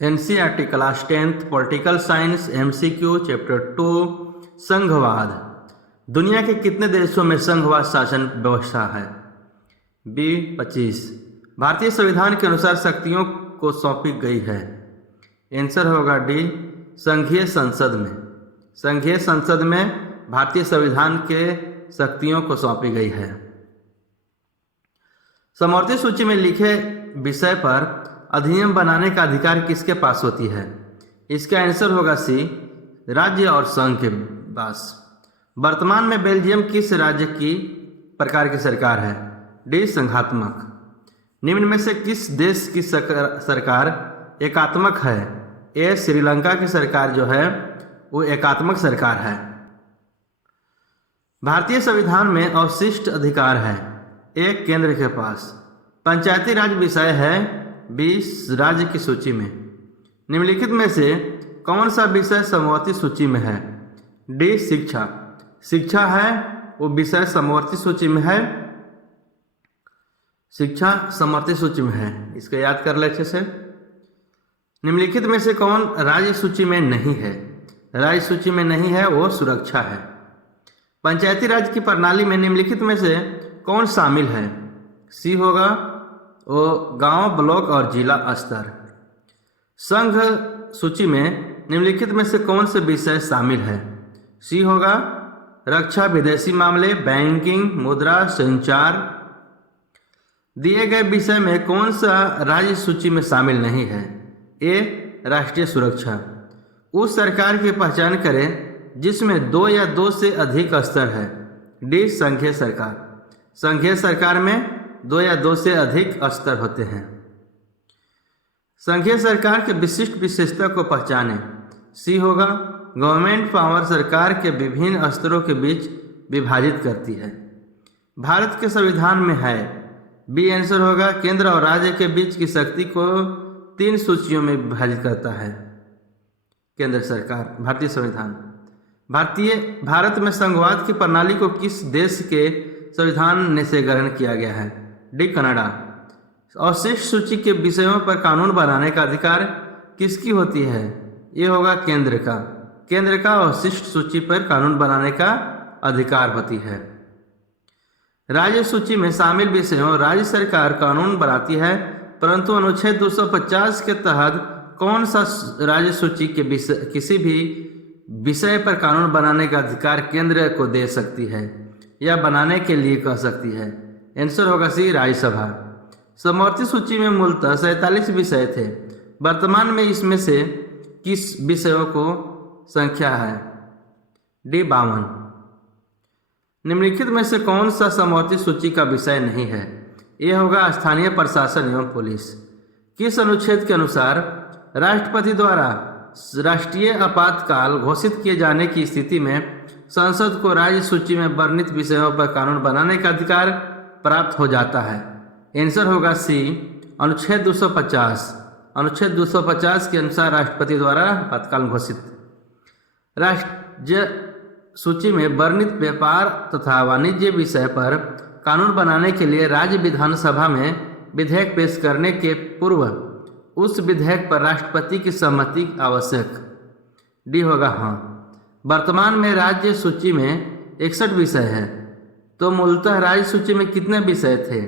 NCERT class 10th political science MCQ chapter 2 संघवाद। दुनिया के कितने देशों में संघवाद शासन व्यवस्था है? B 25। भारतीय संविधान के अनुसार शक्तियों को सौंपी गई है। आंसर होगा D संघीय संसद में। संघीय संसद में भारतीय संविधान के शक्तियों को सौंपी गई है। समवर्ती सूची में लिखे विषय पर अधिनियम बनाने का अधिकार किसके पास होती है? इसका आंसर होगा C राज्य और संघ के पास। वर्तमान में बेल्जियम किस राज्य की प्रकार की सरकार है? D संघात्मक। निम्न में से किस देश की सरकार एकात्मक है? A श्रीलंका की सरकार जो है वो एकात्मक सरकार है। भारतीय संविधान में अवशिष्ट अधिकार है? A केंद्र के पास। पंचायती राज विषय है? B राज्य की सूची में। निम्नलिखित में से कौन सा विषय समवर्ती सूची में है? D शिक्षा। शिक्षा है वो विषय समवर्ती सूची में है। शिक्षा समवर्ती सूची में है, इसको याद कर ले अच्छे से। निम्नलिखित में से कौन राज्य सूची में नहीं है? राज्य सूची में नहीं है वो सुरक्षा है। पंचायती राज की प्रणाली में निम्नलिखित में से कौन शामिल है? C होगा वो गांव, ब्लॉक और जिला स्तर। संघ सूची में निम्नलिखित में से कौन से विषय शामिल है? C होगा रक्षा, विदेशी मामले, बैंकिंग, मुद्रा, संचार। दिए गए विषय में कौन सा राज्य सूची में शामिल नहीं है? A राष्ट्रीय सुरक्षा। उस सरकार की पहचान करें जिसमें 2 या 2 से अधिक स्तर है। D संघीय सरकार। संघीय सरकार में 2 या 2 से अधिक स्तर होते हैं। संघीय सरकार के विशिष्ट विशेषता को पहचानें। C होगा गवर्नमेंट पावर सरकार के विभिन्न स्तरों के बीच विभाजित करती है। भारत के संविधान में है। B आंसर होगा केंद्र और राज्य के बीच की शक्ति को 3 सूचियों में विभाजित करता है। केंद्र सरकार, भारतीय संविधान। भारत में संघवाद की प्रणाली को किस देश के संविधान से ग्रहण किया गया है? D Canada. अवशिष्ट सूची के विषयों पर कानून बनाने का अधिकार किसकी होती है? ये होगा केंद्र का। केंद्र का अवशिष्ट सूची पर कानून बनाने का अधिकार होती है। राज्य सूची में शामिल विषयों राज्य सरकार कानून बनाती है, परंतु अनुच्छेद 250 के तहत कौन सा राज्य सूची के किसी भी विषय पर कानून बनाने का अधिकार केंद्र को दे सकती है या बनाने के लिए कह सकती है? आंसर होगा C राज्यसभा। समवर्ती सूची में मूलतः 47 विषय थे। वर्तमान में इसमें से किस विषयों को संख्या है? D 52। निम्नलिखित में से कौन सा समवर्ती सूची का विषय नहीं है? यह होगा स्थानीय प्रशासन एवं पुलिस। किस अनुच्छेद के अनुसार राष्ट्रपति द्वारा राष्ट्रीय आपातकाल घोषित किए जाने की स्थिति में संसद को राज्य सूची में वर्णित विषयों पर कानून बनाने का अधिकार प्राप्त हो जाता है? आंसर होगा C अनुच्छेद 250। अनुच्छेद 250 के अनुसार राष्ट्रपति द्वारा आपातकाल घोषित राज्य सूची में वर्णित व्यापार तथा वाणिज्य विषय पर कानून बनाने के लिए राज्य विधानसभा में विधेयक पेश करने के पूर्व उस विधेयक पर राष्ट्रपति की सहमति आवश्यक। D होगा हाँ। वर्तमान में राज्य सूची में 61 विषय है, तो मूलतः राज्य सूची में कितने विषय थे?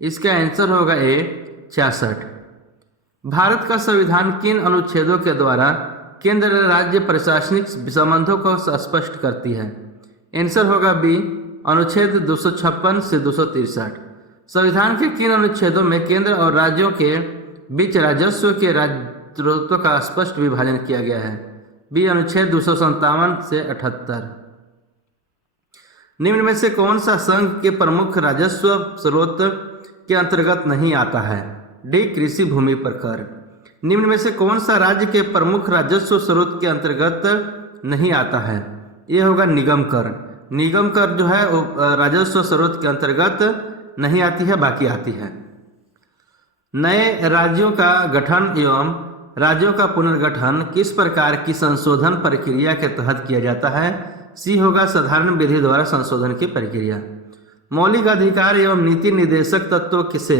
इसका आंसर होगा A 66। भारत का संविधान किन अनुच्छेदों के द्वारा केंद्र राज्य प्रशासनिक संबंधों को स्पष्ट करती है? आंसर होगा B अनुच्छेद 256 से 263। संविधान के किन अनुच्छेदों में केंद्र और राज्यों के बीच राजस्व के स्रोतों का स्पष्ट विभाजन किया गया है? B अनुच्छेद 257 से 78। निम्न में से कौन सा संघ के प्रमुख राजस्व स्रोत के अंतर्गत नहीं आता है? D कृषि भूमि पर कर। निम्न में से कौन सा राज्य के प्रमुख राजस्व स्रोत के अंतर्गत नहीं आता है? यह होगा निगम कर। निगम कर जो है वो राजस्व स्रोत के अंतर्गत नहीं आती है, बाकी आती है। नए राज्यों का गठन एवं राज्यों का पुनर्गठन किस प्रकार की संशोधन प्रक्रिया के तहत किया जाता है? C होगा साधारण विधि द्वारा संशोधन की प्रक्रिया। मौलिक अधिकार एवं नीति निर्देशक तत्वों से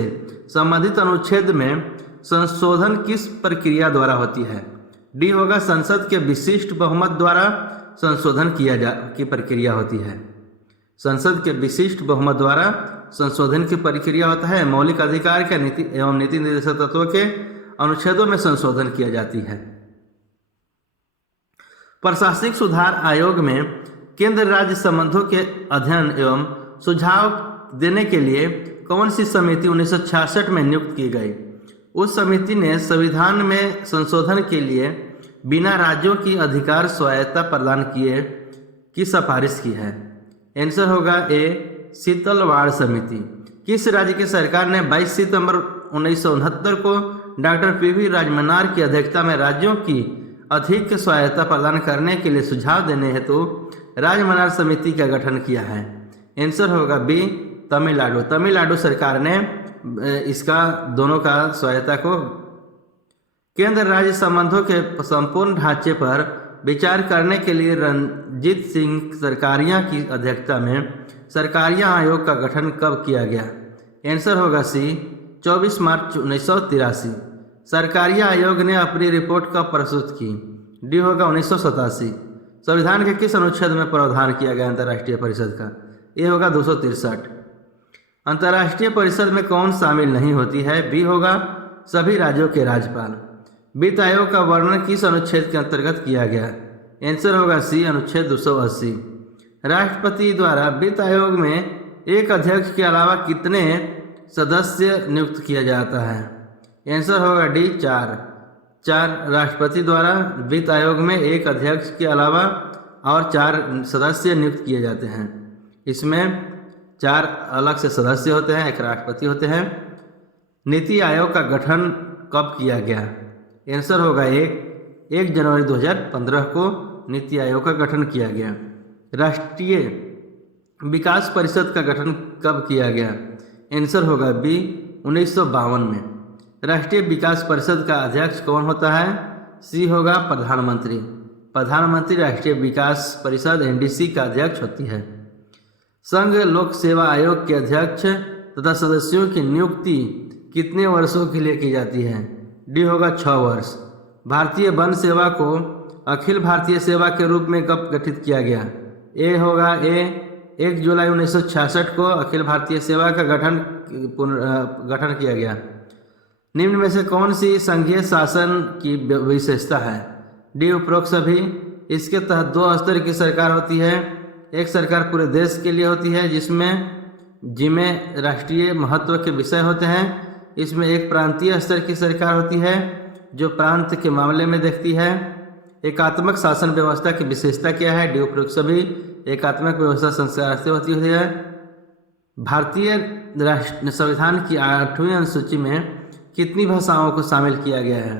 संबंधित अनुच्छेद में संशोधन किस प्रक्रिया द्वारा होती है? डी होगा संसद के विशिष्ट बहुमत द्वारा संशोधन की प्रक्रिया होती है। संसद के विशिष्ट बहुमत द्वारा संशोधन की प्रक्रिया होता है। मौलिक अधिकार के नीति एवं नीति निर्देशक तत्वों के अनुच्छेदों में संशोधन किया जाती है। प्रशासनिक सुधार आयोग में केंद्र राज्य संबंधों के अध्ययन एवं सुझाव देने के लिए कौन सी समिति 1966 में नियुक्त की गई? उस समिति ने संविधान में संशोधन के लिए बिना राज्यों की अधिकार स्वायत्ता प्रदान किए की सिफारिश की है। आंसर होगा ए, शीतलवाड़ समिति। किस राज्य की सरकार ने 22 सितंबर 1969 को डॉक्टर पी.वी. राजमन्नार की अध्यक्षता में राज्यों की अधिक स्वायत्ता प्रदान करने के लिए सुझाव देने हेतु राजमन्नार समिति का गठन किया है? आंसर होगा बी, तमिलनाडु। तमिलनाडु सरकार ने इसका दोनों का स्वायत्ता को केंद्र राज्य संबंधों के संपूर्ण ढांचे पर विचार करने के लिए रणजीत सिंह सरकारिया की अध्यक्षता में सरकारिया आयोग का गठन कब किया गया? आंसर होगा सी, 24 मार्च 1983। सरकारिया आयोग ने अपनी रिपोर्ट कब प्रस्तुत की? डी होगा 1987। संविधान के किस अनुच्छेद में प्रावधान किया गया अंतर्राष्ट्रीय परिषद का? ये होगा 263। अंतर्राष्ट्रीय परिषद में कौन शामिल नहीं होती है? बी होगा सभी राज्यों के राज्यपाल। वित्त आयोग का वर्णन किस अनुच्छेद के अंतर्गत किया गया? आंसर होगा सी, अनुच्छेद 280। राष्ट्रपति द्वारा वित्त आयोग में एक अध्यक्ष के अलावा कितने सदस्य नियुक्त किया जाता है? आंसर होगा डी, 4। राष्ट्रपति द्वारा वित्त आयोग में एक अध्यक्ष के अलावा और 4 सदस्य नियुक्त किए जाते हैं। इसमें 4 अलग से सदस्य होते हैं, एक राष्ट्रपति होते हैं। नीति आयोग का गठन कब किया गया? आंसर होगा 1 जनवरी 2015 को नीति आयोग का गठन किया गया। राष्ट्रीय विकास परिषद का गठन कब किया गया? आंसर होगा बी, 1952 में। राष्ट्रीय विकास परिषद का अध्यक्ष कौन होता है? सी होगा प्रधानमंत्री। प्रधानमंत्री राष्ट्रीय विकास परिषद एनडीसी का अध्यक्ष होती है। संघ लोक सेवा आयोग के अध्यक्ष तथा सदस्यों की नियुक्ति कितने वर्षों के लिए की जाती है? डी होगा 6 वर्ष। भारतीय वन सेवा को अखिल भारतीय सेवा के रूप में कब गठित किया गया? ए होगा ए, 1 जुलाई 1966 को अखिल भारतीय सेवा का गठन किया गया। निम्न में से कौन सी संघीय शासन की विशेषता है? डी, उपरोक्त सभी। इसके तहत 2 स्तर की सरकार होती है। एक सरकार पूरे देश के लिए होती है जिसमें राष्ट्रीय महत्व के विषय होते हैं। इसमें एक प्रांतीय स्तर की सरकार होती है जो प्रांत के मामले में देखती है। एकात्मक शासन व्यवस्था की विशेषता क्या है? डी, उपरोक्त सभी। एकात्मक व्यवस्था संस्कार से होती है। भारतीय राष्ट्र संविधान की 8वीं अनुसूची में कितनी भाषाओं को शामिल किया गया है?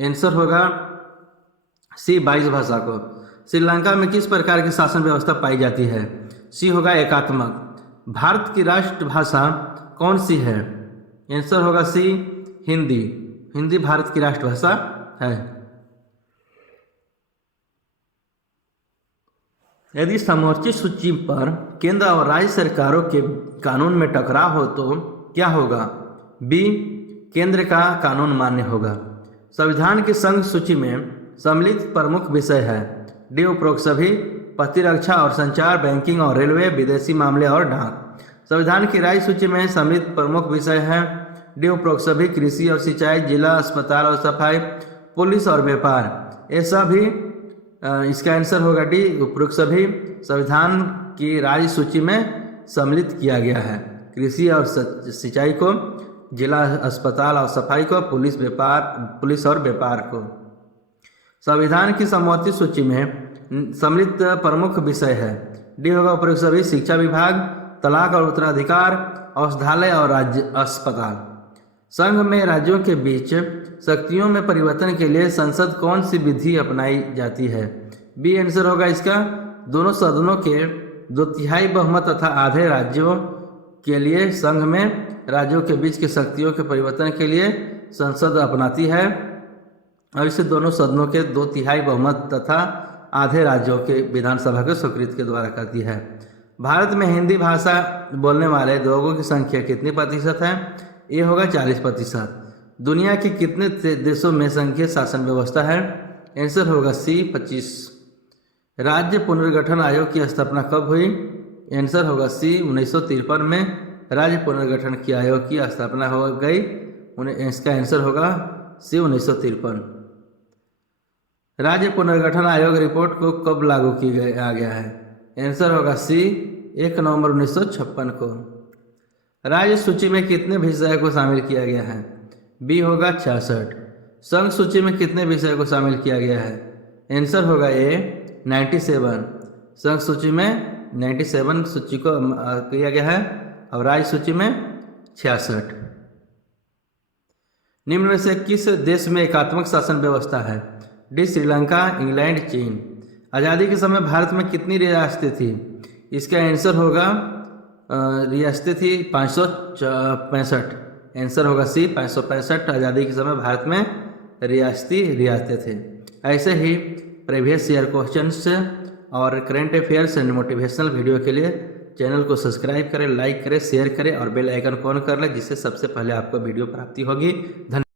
आंसर होगा सी, 22 भाषा को। श्रीलंका में किस प्रकार की शासन व्यवस्था पाई जाती है? सी होगा एकात्मक। भारत की राष्ट्रभाषा कौन सी है? आंसर होगा सी, हिंदी। हिंदी भारत की राष्ट्रभाषा है। यदि समोच्च सूची पर केंद्र और राज्य सरकारों के कानून में टकराव हो तो क्या होगा? बी, केंद्र का कानून मान्य होगा। संविधान की संघ सूची में सम्मिलित प्रमुख विषय है। डी, उपरोक्त सभी। प्रतिरक्षा और संचार, बैंकिंग और रेलवे, विदेशी मामले और डाक। संविधान की राज्य सूची में सम्मिलित प्रमुख विषय है। डी, उपरोक्त सभी। कृषि और सिंचाई, जिला अस्पताल और सफाई, पुलिस और व्यापार। ये सभी इसका आंसर होगा डी, उपरोक्त सभी। संविधान की राज्य सूची में सम्मिलित किया गया है। कृषि और सिंचाई को, जिला अस्पताल और सफाई को, पुलिस और व्यापार को। संविधान की समवर्ती सूची में सम्मिलित प्रमुख विषय है। डी होगा उपरोक्त सभी। शिक्षा विभाग, तलाक और उत्तराधिकार, औषधालय और राज्य अस्पताल। संघ में राज्यों के बीच शक्तियों में परिवर्तन के लिए संसद कौन सी विधि अपनाई जाती है? बी, आंसर होगा इसका दोनों सदनों के 2/3 बहुमत तथा आधे राज्यों के लिए संघ में राज्यों के बीच की शक्तियों के परिवर्तन के लिए संसद अपनाती है और इसे दोनों सदनों के 2/3 बहुमत तथा आधे राज्यों के विधानसभा के स्वीकृति के द्वारा करती है। भारत में हिंदी भाषा बोलने वाले लोगों की संख्या कितनी प्रतिशत है? ये होगा 40%। दुनिया के कितने देशों में संघीय शासन व्यवस्था है? आंसर होगा सी 25। राज्य पुनर्गठन आयोग की स्थापना कब हुई? आंसर होगा सी 1953 में राज्य पुनर्गठन की आयोग की स्थापना हो गई। इसका आंसर होगा सी 1953। राज्य पुनर्गठन आयोग रिपोर्ट को कब लागू आ गया है? आंसर होगा सी 1 नवंबर 1956 को। राज्य सूची में कितने विषय को शामिल किया गया है? बी होगा 66। संघ सूची में कितने विषय को शामिल किया गया है? आंसर होगा ए 97। संघ सूची में 97 सूची को किया गया है और राज्य सूची में 66। निम्न में से किस देश में एकात्मक शासन व्यवस्था है? डी श्रीलंका, इंग्लैंड, चीन। आज़ादी के समय भारत में कितनी रियासतें थी? इसका आंसर होगा रियासतें थी 565। आंसर होगा सी 565। आज़ादी के समय भारत में रियासतें थे। ऐसे ही प्रीवियस ईयर क्वेश्चंस और current affairs and motivational video के लिए चैनल को सब्सक्राइब करें, लाइक करें, शेयर करें और बेल आइकन को ऑन कर लें, जिससे सबसे पहले आपको वीडियो प्राप्ति होगी। धन्यवाद।